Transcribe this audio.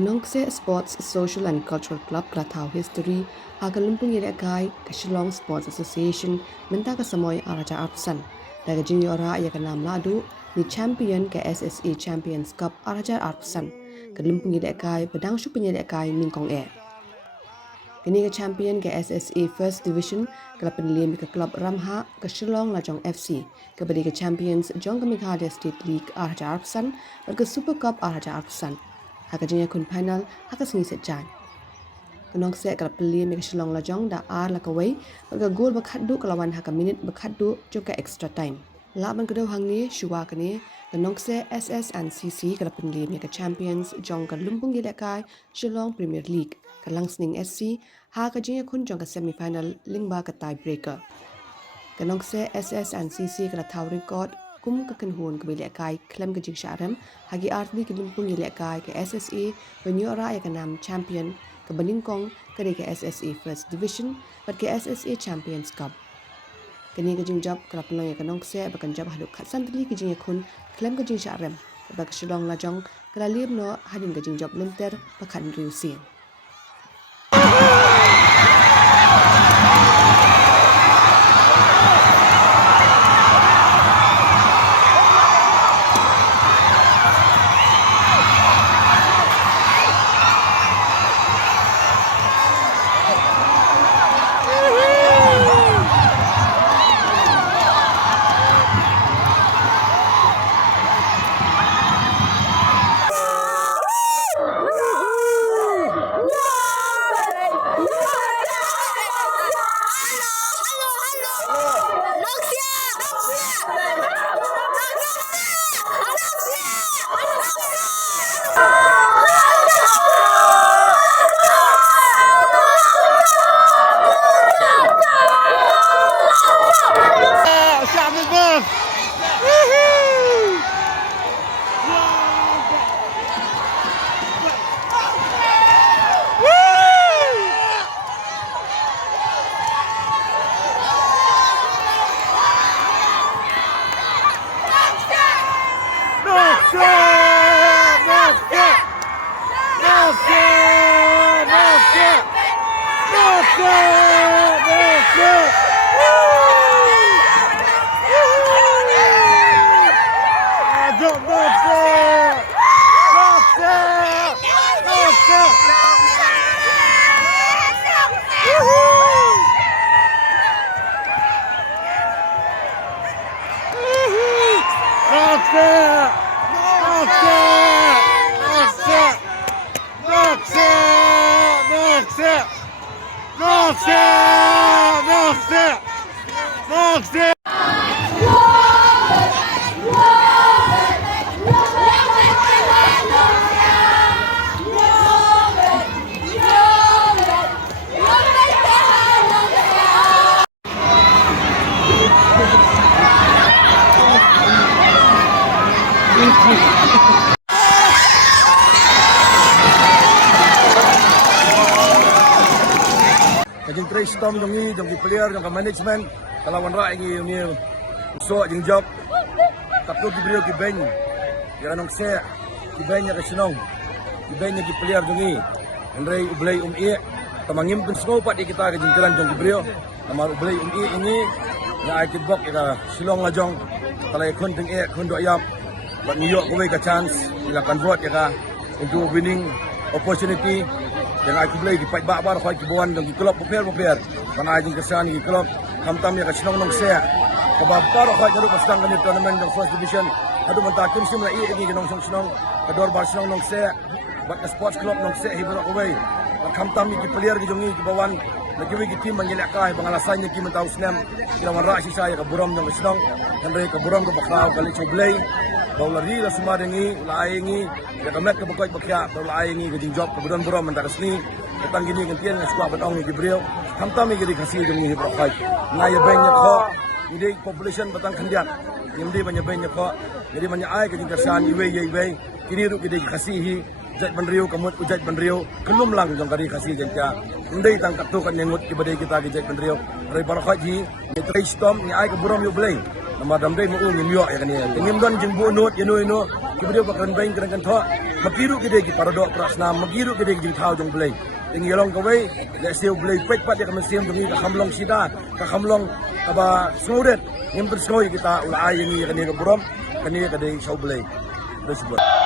Nongkseh Sports Social and Cultural Club ke Thaw histori lympung ialehkai ke Shillong Sports Association mentah ke semoy araja arpsan dan ke jingiohrah ia ke nam lahduh ni champion ke SSA Chamions Cup araja arpsan ke lympung ialehkai pedang shu ialehkai nyngkong. Kini ke champion ke SSA First Division ke Liem ke klub Ramha ke Shillong Lajong FC ke beri ke champions Jong ke Meghalaya State League araja arpsan dan ke Super Cup araja arpsan. Haka jingya kun final haka sengi sejai. Nongkseh kalau Liem ke Shillong Lajong dah la kawai berga gol berkhaddu kelawan haka minit berkhaddu juga extra time. Laban kedua hang ni syuwa kini Nongkseh SSNCC kalau Liem ke champions jong ke lympung ialehkai Shillong Premier League ke Langsning SC haka jingya kun jong ke semi-final lingba ke tiebreaker. Nongkseh SSNCC kalau Thaw record kum ke kenhun ke ialehkai khlem ke jingshah hagi arti ke lympung ialehkai ke SSA jingiohrah ke nam champion ke nyngkong ke SSA First Division dan ke SSA Chamions Cup. Kini ke jingjab ke pelong ke Nongkseh bahkan jab haduk kat santli ke jingya kun khlem ke jingshah ke Shillong Lajong ke Liem no hadin ke jingjab lemter bahkan riusin. Nongkseh! Kajing trace storm dongi player dong management kalawan ra ingi so jing job kapto gibrio ki ben ya Nongkseh ki ben ya Shillong ki ben ya ki player dongi andrei ublai e tamangim pun snow pat kita kajing jalan dong gibrio namar ublai e ini ya ki bok ya Shillong Lajong kalai kun ding kun do yap but New York away ka chance ila convert ya into winning opportunity yang aku boleh dipakai bar kau kibuan dan dikelop populer mana aja kesan di kelop tam ya Shillong Nongkseh kaba bar kau jadi pasang di tournament di First Division aduh mentakin sih mulai ini di Shillong kedua bar Shillong Nongkseh buat sports club Nongkseh hiburan away tam di player di jongi kibuan lagi we tim mengelakkan pengalasannya ki mentau slam kirawan ra sisa ya keburam dan Shillong dan dari keburam ke bakau kali coblay Baulari la sumarengi ulaengi ya kamet ke bukoi bakya ulaengi ke jingjop kebudan buram mentar sni ketang gini gentian squad batong ni gibril hamtam ni gidi kasih demi hibrafai na ya benya kho ide population batang khandiat yimdi banya benya kho jadi banya ai ke jingkasan iwe iwe kini ru gidi kasih hi jat banriu kamut ujat banriu kelum lang jong kari kasih jengka ndai tangkap tu kan yengut ke badai kita ke jat banriu rai barakhat ji ni storm ni ai ke buram yu blai nama damdai mu New York ya kan ya ngim don jing bu not ino kibrio bakran bain kan tho Magiru kita ki paradok prasna, magiru kita ki Thaw jong belai. Yang yelong kawai, le siu belai pek pat dia kami siam jong ka hamlong sida, ka hamlong kaba suret, yang bersoi kita ulai yang ni kani ka buram, kani ka dei sau belai. Tersebut.